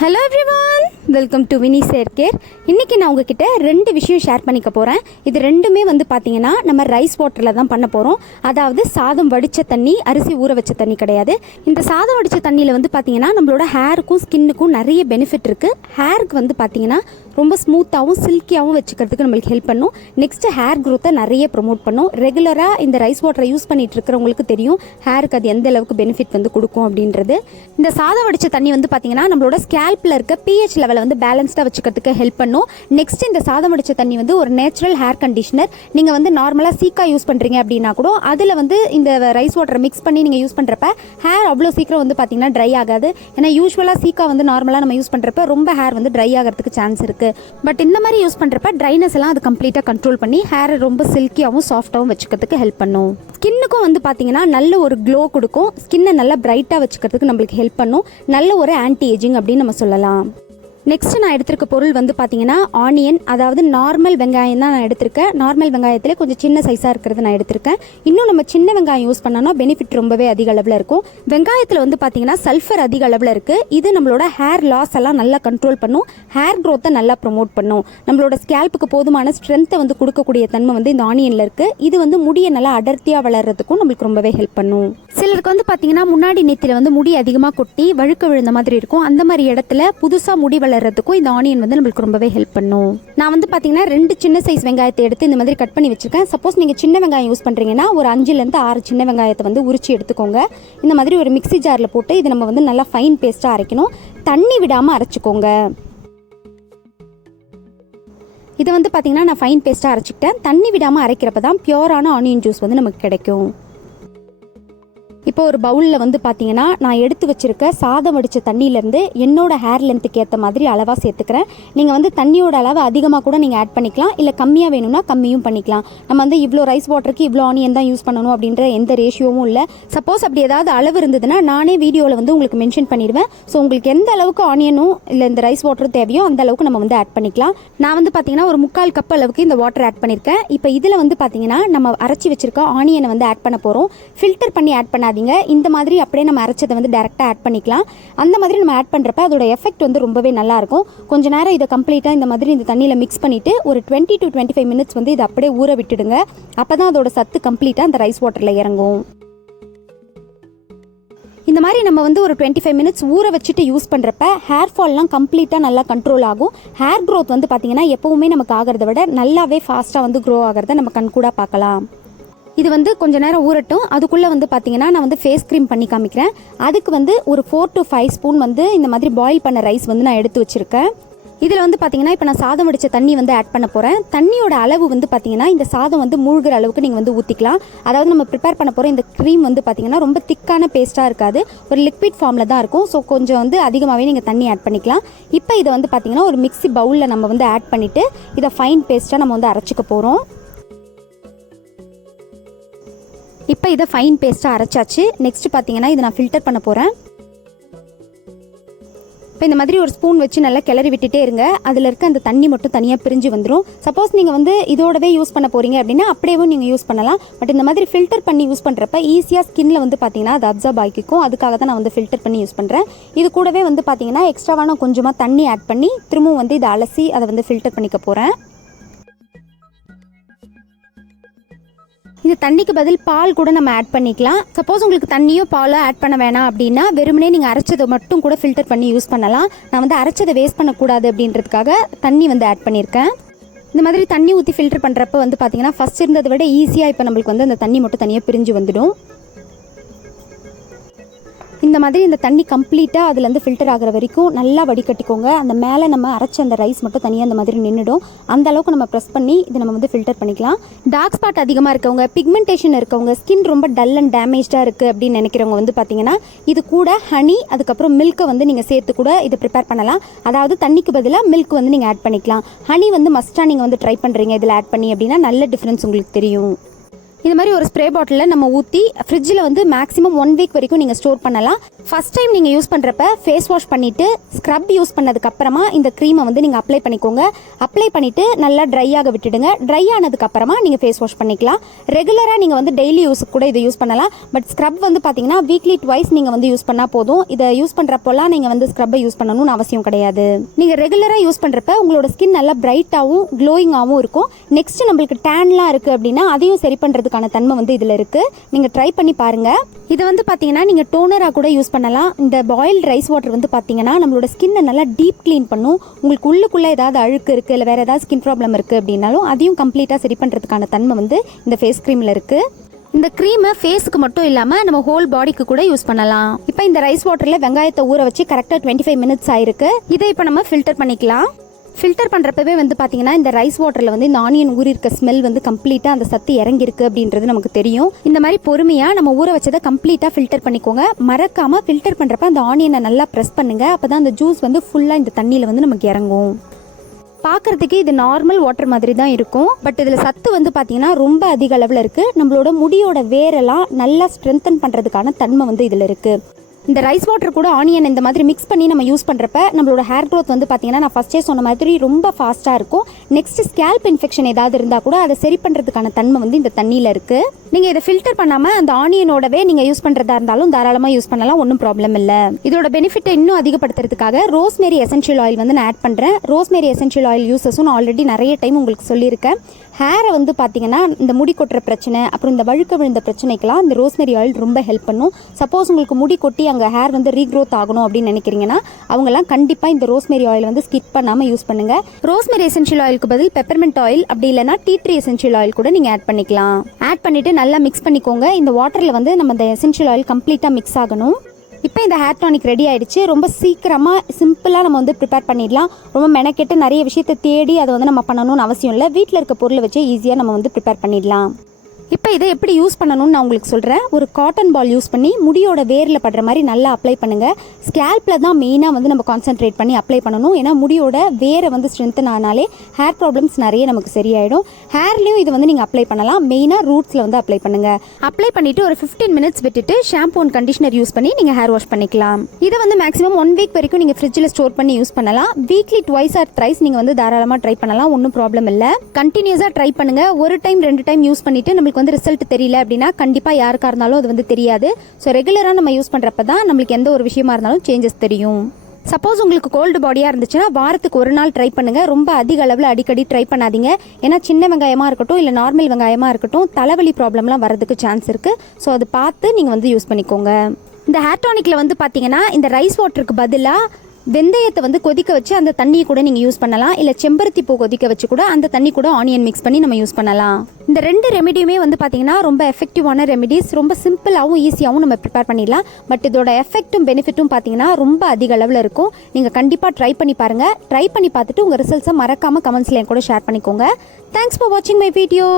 Hello everyone, welcome to வினி சேர்க்கேர். இன்றைக்கி நான் உங்ககிட்ட 2 விஷயம் ஷேர் பண்ணிக்க போகிறேன். இது ரெண்டுமே பார்த்தீங்கன்னா நம்ம ரைஸ் வாட்டரில் தான் பண்ண போகிறோம். அதாவது சாதம் வடித்த தண்ணி, அரிசி ஊற வச்ச தண்ணி கிடையாது. இந்த சாதம் வடித்த தண்ணியில் பார்த்தீங்கன்னா நம்மளோட ஹேருக்கும் ஸ்கின்னுக்கும் நிறைய பெனிஃபிட் இருக்குது. ஹேருக்கு பார்த்தீங்கன்னா ரொம்ப ஸ்மூத்தாகவும் சில்கியாகவும் வச்சுக்கிறதுக்கு நம்மளுக்கு ஹெல்ப் பண்ணும். நெக்ஸ்ட்டு ஹேர் க்ரோத்தை நிறைய ப்ரொமோட் பண்ணும். ரெகுலராக இந்த ரைஸ் வாட்டரை யூஸ் பண்ணிட்டு இருக்கிறவங்களுக்கு தெரியும் ஹேருக்கு அது எந்த அளவுக்கு பெனிஃபிட் கொடுக்கும் அப்படின்றது. இந்த சாதம் வடித்த தண்ணி பார்த்தீங்கன்னா நம்மளோட ஸ்கேல்பில் இருக்க பிஹெச் லெவலை பேலன்ஸ்டாக வச்சுக்கிறதுக்கு ஹெல்ப் பண்ணும். நெக்ஸ்ட் இந்த சாதம் வடித்த தண்ணி ஒரு நேச்சுரல் ஹேர் கண்டிஷனர். நீங்கள் நார்மலாக சீக்கா யூஸ் பண்ணுறீங்க அப்படின்னா கூட அதில் இந்த ரைஸ் வாட்டரை மிக்ஸ் பண்ணி நீங்கள் யூஸ் பண்ணுறப்ப ஹேர் அவ்வளோ சீக்கிரம் பார்த்தீங்கன்னா ட்ரை ஆகாது. ஏன்னா யூஸ்வலாக சீக்கா நார்மலாக நம்ம யூஸ் பண்ணுறப்ப ரொம்ப ஹேர் ட்ரை ஆகிறதுக்கு சான்ஸ் இருக்குது. பட் இந்த மாதிரி யூஸ் பண்ணுறப்ப ட்ரைனஸ் எல்லாம் அது கம்ப்ளீட்டாக கண்ட்ரோல் பண்ணி ஹேரை ரொம்ப சில்கியாகவும் சாஃப்டாகவும் வச்சுக்கிறதுக்கு ஹெல்ப் பண்ணும். ஸ்கின்னுக்கும் பார்த்தீங்கன்னா நல்ல ஒரு க்ளோ கொடுக்கும். ஸ்கின்னை நல்லா பிரைட்டாக வச்சுக்கிறதுக்கு நம்மளுக்கு ஹெல்ப் பண்ணும். நல்ல ஒரு ஆன்டி ஏஜிங் அப்படின்னு நம்ம சொல்லலாம். நெக்ஸ்ட் நான் எடுத்திருக்க பொருள் பார்த்தீங்கன்னா ஆனியன், அதாவது நார்மல் வெங்காயம் தான் நான் எடுத்திருக்கேன். நார்மல் வெங்காயத்திலே கொஞ்சம் சின்ன சைஸாக இருக்கிறது நான் எடுத்திருக்கேன். இன்னும் நம்ம சின்ன வெங்காயம் யூஸ் பண்ணோன்னா பெனிஃபிட் ரொம்பவே அதிக அளவில் இருக்கும். வெங்காயத்தில் பார்த்தீங்கன்னா சல்ஃபர் அதிக அளவில் இருக்குது. இது நம்மளோட ஹேர் லாஸ் எல்லாம் நல்லா கண்ட்ரோல் பண்ணும். ஹேர் க்ரோத்தை நல்லா ப்ரொமோட் பண்ணும். நம்மளோட ஸ்கேல்ப்புக்கு போதுமான ஸ்ட்ரென்த்தை கொடுக்கக்கூடிய தன்மை இந்த ஆனியனில் இருக்குது. இது முடியை நல்லா அடர்த்தியாக வளர்கிறதுக்கும் நம்மளுக்கு ரொம்பவே ஹெல்ப் பண்ணும். சிலருக்கு பார்த்தீங்கன்னா முன்னாடி நெத்தியில் முடி அதிகமாக கொட்டி வழுக்க விழுந்த மாதிரி இருக்கும். அந்த மாதிரி இடத்துல புதுசாக முடி வளர்றதுக்கும் இந்த ஆனியன் நம்மளுக்கு ரொம்பவே ஹெல்ப் பண்ணும். நான் பார்த்தீங்கன்னா 2 சின்ன சைஸ் வெங்காயத்தை எடுத்து இந்த மாதிரி கட் பண்ணி வச்சிருக்கேன். சப்போஸ் நீங்கள் சின்ன வெங்காயம் யூஸ் பண்ணுறீங்கன்னா ஒரு 5லேருந்து 6 சின்ன வெங்காயத்தை உரிச்சு எடுத்துக்கோங்க. இந்த மாதிரி ஒரு மிக்ஸி ஜாரில் போட்டு இது நம்ம நல்லா ஃபைன் பேஸ்ட்டாக அரைக்கணும். தண்ணி விடாமல் அரைச்சிக்கோங்க. இதை பார்த்தீங்கன்னா நான் ஃபைன் பேஸ்ட்டாக அரைச்சிக்கிட்டேன். தண்ணி விடாமல் அரைக்கிறப்ப தான் பியூரான ஆனியன் ஜூஸ் நமக்கு கிடைக்கும். இப்போ ஒரு பவுலில் பார்த்தீங்கன்னா நான் எடுத்து வச்சுருக்க சாதம் வடித்த தண்ணியிலேருந்து என்னோட ஹேர் லென்த்துக்கு ஏற்ற மாதிரி அளவாக சேர்த்துக்கிறேன். நீங்கள் தண்ணியோட அளவு அதிகமாக கூட நீங்கள் ஆட் பண்ணிக்கலாம், இல்லை கம்மியாக வேணும்னா கம்மியும் பண்ணிக்கலாம். நம்ம இவ்வளோ ரைஸ் வாட்டருக்கு இவ்வளோ ஆனியன் தான் யூஸ் பண்ணணும் அப்படின்ற எந்த ரேஷியோவும் இல்லை. சப்போஸ் அப்படி ஏதாவது அளவு இருந்ததுன்னா நானே வீடியோவில் உங்களுக்கு மென்ஷன் பண்ணிடுவேன். ஸோ உங்களுக்கு எந்த அளவுக்கு ஆனியனும் இல்லை இந்த ரைஸ் வாட்டரும் தேவையோ அந்த அளவுக்கு நம்ம ஆட் பண்ணிக்கலாம். நான் பார்த்தீங்கன்னா ஒரு 3/4 கப் அளவுக்கு இந்த வாட்டர் ஆட் பண்ணியிருக்கேன். இப்போ இதில் பார்த்தீங்கன்னா நம்ம அரைச்சி வச்சிருக்க ஆனியனை ஆட் பண்ண போகிறோம். ஃபில்டர் பண்ணி ஆட் பண்ணாதீங்க. இந்த மாதிரி அப்படியே நம்ம அரைச்சதை டைரெக்டாக ஆட் பண்ணிக்கலாம். அந்த மாதிரி நம்ம ஆட் பண்ணுறப்ப அதோட எஃபெக்ட் ரொம்பவே நல்லாயிருக்கும். கொஞ்சம் நேரம் இதை கம்ப்ளீட்டாக இந்த மாதிரி இந்த தண்ணியில் மிக்ஸ் பண்ணிவிட்டு ஒரு 20 to 25 மினிட்ஸ் இதை அப்படியே ஊற விட்டுடுங்க. அப்போ தான் அதோட சத்து கம்ப்ளீட்டாக அந்த ரைஸ் வாட்டரில் இறங்கும். இந்த மாதிரி நம்ம ஒரு 25 மினிட்ஸ் ஊற வச்சுட்டு யூஸ் பண்ணுறப்ப ஹேர் ஃபால்லாம் கம்ப்ளீட்டாக நல்லா கண்ட்ரோல் ஆகும். ஹேர் க்ரோத் பார்த்தீங்கன்னா எப்போவுமே நமக்கு ஆகிறத விட நல்லாவே ஃபாஸ்ட்டாக க்ரோ ஆகிறத நம்ம கண்கூடாக பார்க்கலாம். இது கொஞ்சம் நேரம் ஊறட்டும். அதுக்குள்ளே பார்த்தீங்கன்னா நான் ஃபேஸ் க்ரீம் பண்ணி காமிக்கிறேன். அதுக்கு ஒரு 4 to 5 ஸ்பூன் இந்த மாதிரி பாயில் பண்ண ரைஸ் நான் எடுத்து வச்சுருக்கேன். இதில் பார்த்தீங்கன்னா இப்போ நான் சாதம் வடித்த தண்ணி ஆட் பண்ண போகிறேன். தண்ணியோட அளவு பார்த்தீங்கன்னா இந்த சாதம் மூழ்கிற அளவுக்கு நீங்கள் ஊற்றிக்கலாம். அதாவது நம்ம ப்ரிப்பேர் பண்ண போகிற இந்த க்ரீம் பார்த்தீங்கன்னா ரொம்ப திக்கான பேஸ்ட்டாக இருக்காது, ஒரு லிக்விட் ஃபார்மில் தான் இருக்கும். ஸோ கொஞ்சம் அதிகமாகவே நீங்கள் தண்ணி ஆட் பண்ணிக்கலாம். இப்போ இதை பார்த்தீங்கன்னா ஒரு மிக்ஸி பவுலில் நம்ம ஆட் பண்ணிவிட்டு இதை ஃபைன் பேஸ்ட்டாக நம்ம அரைச்சிக்க போகிறோம். இப்போ இதை ஃபைன் பேஸ்ட்டாக அரைச்சாச்சு. நெக்ஸ்ட் பார்த்தீங்கன்னா இதை நான் ஃபில்டர் பண்ண போகிறேன். இப்போ இந்த மாதிரி ஒரு ஸ்பூன் வச்சு நல்லா கிளறி விட்டுட்டே இருங்க. அதில் இருக்க அந்த தண்ணி மட்டும் தனியாக பிரிஞ்சு வந்துடும். சப்போஸ் நீங்கள் இதோடவே யூஸ் பண்ண போகிறீங்க அப்படின்னா அப்படியே நீங்கள் யூஸ் பண்ணலாம். பட் இந்த மாதிரி ஃபில்டர் பண்ணி யூஸ் பண்ணுறப்ப ஈஸியாக ஸ்கின்ல பார்த்தீங்கன்னா அது அப்சர்வ் ஆகிக்கும். அதுக்காக தான் நான் ஃபில்டர் பண்ணி யூஸ் பண்ணுறேன். இது கூடவே பார்த்தீங்கன்னா எக்ஸ்ட்ராவான கொஞ்சமாக தண்ணி ஆட் பண்ணி திரும்பவும் இதை அலசி அதை ஃபில்டர் பண்ணிக்க போகிறேன். இந்த தண்ணிக்கு பதில் பால் கூட நம்ம ஆட் பண்ணிக்கலாம். சப்போஸ் உங்களுக்கு தண்ணியோ பாலோ ஆட் பண்ண வேணாம் அப்படின்னா வெறுமனே நீங்கள் அரைச்சதை மட்டும் கூட ஃபில்டர் பண்ணி யூஸ் பண்ணலாம். நான் அரைச்சதை வேஸ்ட் பண்ணக்கூடாது அப்படின்றதுக்காக தண்ணி ஆட் பண்ணியிருக்கேன். இந்த மாதிரி தண்ணி ஊற்றி ஃபில்டர் பண்ணுறப்ப பார்த்தீங்கன்னா ஃபஸ்ட் இருந்ததை விட ஈஸியாக இப்போ நம்மளுக்கு அந்த தண்ணி மட்டும் தனியாக பிரிஞ்சு வந்துடும். இந்த மாதிரி இந்த தண்ணி கம்ப்ளீட்டாக அதுலேருந்து ஃபில்டர் ஆகிற வரைக்கும் நல்லா வடிகட்டிக்கோங்க. அந்த மேலே நம்ம அரைச்ச அந்த ரைஸ் மட்டும் தனியாக அந்த மாதிரி நின்றுடும். அந்த அளவுக்கு நம்ம ப்ரெஸ் பண்ணி இதை நம்ம ஃபில்டர் பண்ணிக்கலாம். டார்க் ஸ்பாட் அதிகமாக இருக்கவங்க, பிக்மெண்டேஷன் இருக்கவங்க, ஸ்கின் ரொம்ப டல் அண்ட் டேமேஜாக இருக்குது அப்படின்னு நினைக்கிறவங்க பார்த்தீங்கன்னா இது கூட ஹனி அதுக்கப்புறம் மில்க்கை நீங்கள் சேர்த்து கூட இதை ப்ரிப்பேர் பண்ணலாம். அதாவது தண்ணிக்கு பதிலாக மில்க் நீங்கள் ஆட் பண்ணிக்கலாம். ஹனி மஸ்ட்டாக நீங்கள் ட்ரை பண்ணுறீங்க இதில் ஆட் பண்ணி அப்படின்னா நல்ல டிஃப்ரென்ஸ் உங்களுக்கு தெரியும். இது மாதிரி ஒரு ஸ்ப்ரே பாட்டிலில் நம்ம ஊற்றி ஃப்ரிட்ஜில் வந்து மேக்ஸிமம் 1 வீக் வரைக்கும் நீங்கள் ஸ்டோர் பண்ணலாம். ஃபர்ஸ்ட் டைம் நீங்கள் யூஸ் பண்ணுறப்ப ஃபேஸ் வாஷ் பண்ணிவிட்டு ஸ்க்ரப் யூஸ் பண்ணதுக்கப்புறமா இந்த க்ரீமை வந்து நீங்கள் அப்ளை பண்ணிக்கோங்க. அப்ளை பண்ணிவிட்டு நல்லா ட்ரை ஆக விட்டுடுங்க. ட்ரை ஆனதுக்கப்புறமா நீங்கள் ஃபேஸ் வாஷ் பண்ணிக்கலாம். ரெகுலராக நீங்கள் வந்து டெய்லி யூஸுக்கு கூட இதை யூஸ் பண்ணலாம். பட் ஸ்க்ரப் வந்து பார்த்தீங்கன்னா வீக்லி ட்வைஸ் நீங்கள் வந்து யூஸ் பண்ணால் போதும். இதை யூஸ் பண்ணுறப்போலாம் நீங்கள் வந்து ஸ்க்ரப்பை யூஸ் பண்ணணும்னு அவசியம் கிடையாது. நீங்கள் ரெகுலராக யூஸ் பண்ணுறப்ப உங்களோட ஸ்கின் நல்லா பிரைட்டாகவும் க்ளோயிங்காகவும் இருக்கும். நெக்ஸ்ட் நம்மளுக்கு டேன்லாம் இருக்குது அப்படின்னா அதையும் சரி பண்ணுறதுக்கான தன்மை வந்து இதில் இருக்குது. நீங்கள் ட்ரை பண்ணி பாருங்கள். இதை வந்து பார்த்தீங்கன்னா நீங்கள் டோனராக கூட யூஸ் பண்ணலாம். இந்த பாயில்டு ரைஸ் வாட்டர் வந்து பார்த்தீங்கன்னா நம்மளோட ஸ்கின்னை நல்லா டீப் க்ளீன் பண்ணும். உங்களுக்கு உள்ளுக்குள்ளே ஏதாவது அழுக்கு இருக்குது இல்லை வேறு ஏதாவது ஸ்கின் ப்ராப்ளம் இருக்குது அப்படின்னாலும் அதையும் கம்ப்ளீட்டாக சரி பண்ணுறதுக்கான தன்மை வந்து இந்த ஃபேஸ் க்ரீமில் இருக்குது. இந்த க்ரீமை ஃபேஸுக்கு மட்டும் இல்லாமல் நம்ம ஹோல் பாடிக்கு கூட யூஸ் பண்ணலாம். இப்போ இந்த ரைஸ் வாட்டரில் வெங்காயத்தை ஊற வச்சு கரெக்டாக 25 மினிட்ஸ் ஆயிருக்கு. இதை இப்போ நம்ம ஃபில்டர் பண்ணிக்கலாம். ஃபில்டர் பண்ணுறப்பவே வந்து பார்த்தீங்கன்னா இந்த ரைஸ் வாட்டரில் வந்து இந்த ஆனியன் ஊறி இருக்க ஸ்மெல் வந்து கம்ப்ளீட்டாக அந்த சத்து இறங்கிருக்கு அப்படின்றது நமக்கு தெரியும். இந்த மாதிரி பொறுமையாக நம்ம ஊற வச்சதை கம்ப்ளீட்டாக ஃபில்டர் பண்ணிக்கோங்க. மறக்காமல் ஃபில்டர் பண்ணுறப்ப அந்த ஆனியனை நல்லா ப்ரெஸ் பண்ணுங்கள். அப்போ தான் அந்த ஜூஸ் வந்து ஃபுல்லாக இந்த தண்ணியில் வந்து நமக்கு இறங்கும். பார்க்குறதுக்கு இது நார்மல் வாட்டர் மாதிரி தான் இருக்கும். பட் இதில் சத்து வந்து பார்த்தீங்கன்னா ரொம்ப அதிக அளவில் இருக்குது. நம்மளோட முடியோட வேரெல்லாம் நல்லா ஸ்ட்ரென்தன் பண்ணுறதுக்கான தன்மை வந்து இதில் இருக்குது. இந்த ரைஸ் வாட்டர் கூட ஆனியன் இந்த மாதிரி மிக்ஸ் பண்ணி நம்ம யூஸ் பண்ணுறப்ப நம்மளோட ஹேர் க்ரோத் வந்து பார்த்தீங்கன்னா நான் ஃபஸ்ட்டே சொன்ன மாதிரி ரொம்ப ஃபாஸ்ட்டாக இருக்கும். நெக்ஸ்ட் ஸ்கேல்ப் இன்ஃபெக்ஷன் ஏதாவது இருந்தால் கூட அதை சரி பண்ணுறதுக்கான தன்மை வந்து இந்த தண்ணியில் இருக்குது. நீங்கள் இதை ஃபில்டர் பண்ணாமல் அந்த ஆனியனோடவே நீங்கள் யூஸ் பண்ணுறதா இருந்தாலும் தாராளமாக யூஸ் பண்ணலாம், ஒன்றும் ப்ராப்ளம் இல்லை. இதோட பெனிஃபிட்டை இன்னும் அதிகப்படுத்துறதுக்காக ரோஸ்மேரி எசென்ஷியல் ஆயில் வந்து நான் ஆட் பண்ணுறேன். ரோஸ்மேரி எசென்ஷியல் ஆயில் யூஸஸும் நான் ஆல்ரெடி நிறைய டைம் உங்களுக்கு சொல்லியிருக்கேன். ஹேரை வந்து பார்த்தீங்கன்னா இந்த முடி கொட்டுற பிரச்சனை அப்புறம் இந்த வழுக்க விழுந்த பிரச்சனைக்கெல்லாம் இந்த ரோஸ்மேரி ஆயில் ரொம்ப ஹெல்ப் பண்ணும். சப்போஸ் உங்களுக்கு முடி கொட்டி அங்கே ஹேர் வந்து ரீக்ரோத் ஆகணும் அப்படின்னு நினைக்கிறீங்கன்னா அவங்கெல்லாம் கண்டிப்பாக இந்த ரோஸ்மேரி ஆயில் வந்து ஸ்கிப் பண்ணாமல் யூஸ் பண்ணுங்கள். ரோஸ்மேரி எசென்ஷியல் ஆயிலுக்கு பதில் பெப்பர்மெண்ட் ஆயில் அப்படி இல்லைனா டீ ட்ரீ எசென்ஷியல் ஆயில் கூட நீங்கள் ஆட் பண்ணிக்கலாம். ஆட் பண்ணிவிட்டு நல்லா மிக்ஸ் பண்ணிக்கோங்க. இந்த வாட்டரில் வந்து நம்ம இந்த எசென்ஷியல் ஆயில் கம்ப்ளீட்டாக மிக்ஸ் ஆகணும். இப்போ இந்த ஹேர் டானிக் ரெடி ஆயிடுச்சு. ரொம்ப சீக்கிரமாக சிம்பிளாக நம்ம வந்து ப்ரிப்பேர் பண்ணிடலாம். ரொம்ப மெனக்கெட்டு நிறைய விஷயத்தை தேடி அதை வந்து நம்ம பண்ணணும்னு அவசியம் இல்லை. வீட்டில் இருக்க பொருளை வச்சு ஈஸியாக நம்ம வந்து ப்ரிப்பேர் பண்ணிடலாம். இப்போ இதை எப்படி யூஸ் பண்ணணும்னு நான் உங்களுக்கு சொல்கிறேன். ஒரு காட்டன் பால் யூஸ் பண்ணி முடியோட வேரில் படுற மாதிரி நல்லா அப்ளை பண்ணுங்கள். ஸ்கேல்பில் தான் மெயினாக வந்து நம்ம கான்சென்ட்ரேட் பண்ணி அப்ளை பண்ணணும். ஏன்னா முடியோட வேரை வந்து ஸ்ட்ரென்த்தன் ஆனாலே ஹேர் ப்ராப்ளம்ஸ் நிறைய நமக்கு சரியாயிடும். ஹேர்லேயும் இது வந்து நீங்கள் அப்ளை பண்ணலாம். மெயினாக ரூட்ஸில் வந்து அப்ளை பண்ணுங்கள். அப்ளை பண்ணிவிட்டு ஒரு 15 மினிட்ஸ் விட்டுட்டு ஷாம்பூ அண்ட் கண்டிஷனர் யூஸ் பண்ணி நீங்கள் ஹேர் வாஷ் பண்ணிக்கலாம். இதை வந்து மேக்ஸிமம் 1 வீக் வரைக்கும் நீங்கள் ஃப்ரிட்ஜில் ஸ்டோர் பண்ணி யூஸ் பண்ணலாம். வீக்லி ட்வைஸ் ஆர் த்ரைஸ் நீங்கள் வந்து தாராளமாக ட்ரை பண்ணலாம், ஒன்றும் ப்ராப்ளம் இல்லை. கண்டினியூஸாக ட்ரை பண்ணுங்கள். ஒரு டைம் 2 டைம் யூஸ் பண்ணிவிட்டு நம்மளுக்கு வந்து ரிசல்ட் தெரியல அப்படின்னா கண்டிப்பாக யாருக்காக இருந்தாலும் அது வந்து தெரியாது. ஸோ ரெகுலராக நம்ம யூஸ் பண்ணுறப்ப தான் நம்மளுக்கு எந்த ஒரு விஷயமா இருந்தாலும் சேஞ்சஸ் தெரியும். சப்போஸ் உங்களுக்கு கோல்டு பாடியாக இருந்துச்சுன்னா வாரத்துக்கு ஒரு நாள் ட்ரை பண்ணுங்கள். ரொம்ப அதிக அளவில் அடிக்கடி ட்ரை பண்ணாதீங்க. ஏன்னா சின்ன வெங்காயமாக இருக்கட்டும் இல்லை நார்மல் வெங்காயமாக இருக்கட்டும் தலைவலி ப்ராப்ளம்லாம் வரதுக்கு சான்ஸ் இருக்குது. ஸோ அதை பார்த்து நீங்கள் வந்து யூஸ் பண்ணிக்கோங்க. இந்த ஹேர் டானிக்கில் வந்து பார்த்தீங்கன்னா இந்த ரைஸ் வாட்டருக்கு பதிலாக வெந்தயத்தை வந்து கொதிக்க வச்சு அந்த தண்ணியை கூட நீங்கள் யூஸ் பண்ணலாம். இல்லை செம்பருத்தி பூ கொதிக்க வச்சு கூட அந்த தண்ணி கூட ஆனியன் மிக்ஸ் பண்ணி நம்ம யூஸ் பண்ணலாம். இந்த 2 ரெமிடியுமே வந்து பார்த்தீங்கன்னா ரொம்ப எஃபெக்டிவான ரெமிடிஸ். ரொம்ப சிம்பிளாகவும் ஈஸியாகவும் நம்ம ப்ரிப்பேர் பண்ணிடலாம். பட் இதோட எஃபெக்ட்டும் பெனிஃபிட்டும் பார்த்தீங்கன்னா ரொம்ப அதிக அளவில் இருக்கும். நீங்கள் கண்டிப்பாக ட்ரை பண்ணி பாருங்கள். ட்ரை பண்ணி பார்த்துட்டு உங்கள் ரிசல்ட்ஸை மறக்காமல் கமெண்ட்ஸில் என் கூட ஷேர் பண்ணிக்கோங்க. தேங்க்ஸ் ஃபார் வாட்சிங் மை வீடியோ.